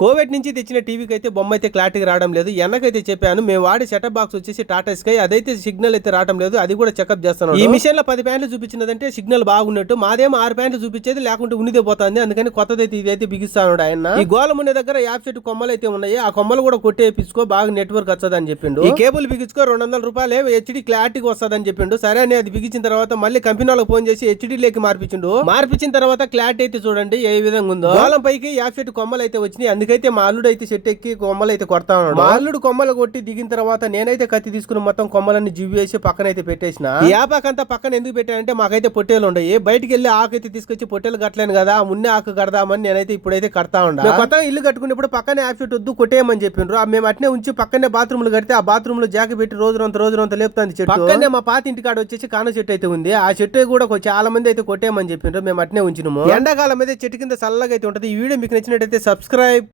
Covid నుంచి తెచ్చిన టీవీకి అయితే బొమ్మ అయితే క్లారిటీగా రావడం లేదు. ఎన్నకైతే చెప్పాను మేము వాడే సెటప్ బాక్స్ వచ్చేసి టాటా స్కై అదైతే సిగ్నల్ అయితే రావడం లేదు. అది కూడా చెకప్ చేస్తున్నాం ఈ మిషన్లో పది ప్యాంట్లు చూపించినదంటే సిగ్నల్ బాగున్నట్టు మాదేమో ఆరు ప్యాంట్లు చూపించేది లేకుంటే ఉనిదే పోతుంది. అందుకని కొత్తదైతే ఇదైతే బిగిస్తాను ఆయన. ఈ గోళం ఉండే దగ్గర యాప్ చెట్టు కొమ్మలు అయితే ఉన్నాయి. ఆ కొమ్మలు కూడా కొట్టేపించుకో బాగా నెట్వర్క్ వస్తుందని చెప్పిండు. ఈ కేబుల్ బిగించుకో రెండు వందల రూపాయలు హెచ్డి క్లారిటీగా వస్తుందని చెప్పిండు. సరే అని అది బిగించిన తర్వాత మళ్ళీ కంపెనీ వాళ్ళకి ఫోన్ చేసి హెచ్డి లేకి మార్పించిండు. మార్పించిన తర్వాత క్లారిటీ అయితే చూడండి ఏ విధంగా ఉందో. గోళం పైకి యాప్ చెట్టు కొమ్మలు అయితే వచ్చినాయి. అందుకైతే మా అల్లుడు అయితే చెట్టు ఎక్కి కొమ్మలు అయితే కొడతా ఉన్నాడు. మా అల్లుడు కొమ్మలు కొట్టి దిగిన తర్వాత నేనైతే కత్తి తీసుకుని మొత్తం కొమ్మలన్నీ జివ్వి వేసి పక్కన అయితే పెట్టేసిన యాపాకంతా పక్కన ఎందుకు పెట్టానంటే మాకైతే పొట్టేలు ఉన్నాయి బయటికి వెళ్ళి ఆకు అయితే తీసుకొచ్చి పొట్టేలు కట్టలేను కదా మున్నే ఆకు కడదామని నేనైతే ఇప్పుడైతే కడతా ఉండా. మేము కొత్తగా ఇల్లు కట్టుకునేప్పుడు పక్కనే యాప్ చెట్టు వద్దు కొట్టేయమని చెప్పిండ్రు. మేము అట్నే ఉంచి పక్కనే బాత్రూమ్లు కడితే ఆ బాత్రూమ్లో జాకి పెట్టి రోజు రొంత రోజు రొంత లేపుతుంది చెట్టు. పక్కనే మా పాత ఇంటికాడ వచ్చేసి కాన చెట్టు అయితే ఉంది. ఆ చెట్టు కూడా చాలా మంది అయితే కొట్టేయమని చెప్పిండ్రు. మేము అట్నే ఉంచినాము. ఎండాకాలం అయితే చెట్టు కింద చల్లగా అయితే ఉంటది. ఈ వీడియో మీకు నచ్చినట్టయితే సబ్స్క్రైబ్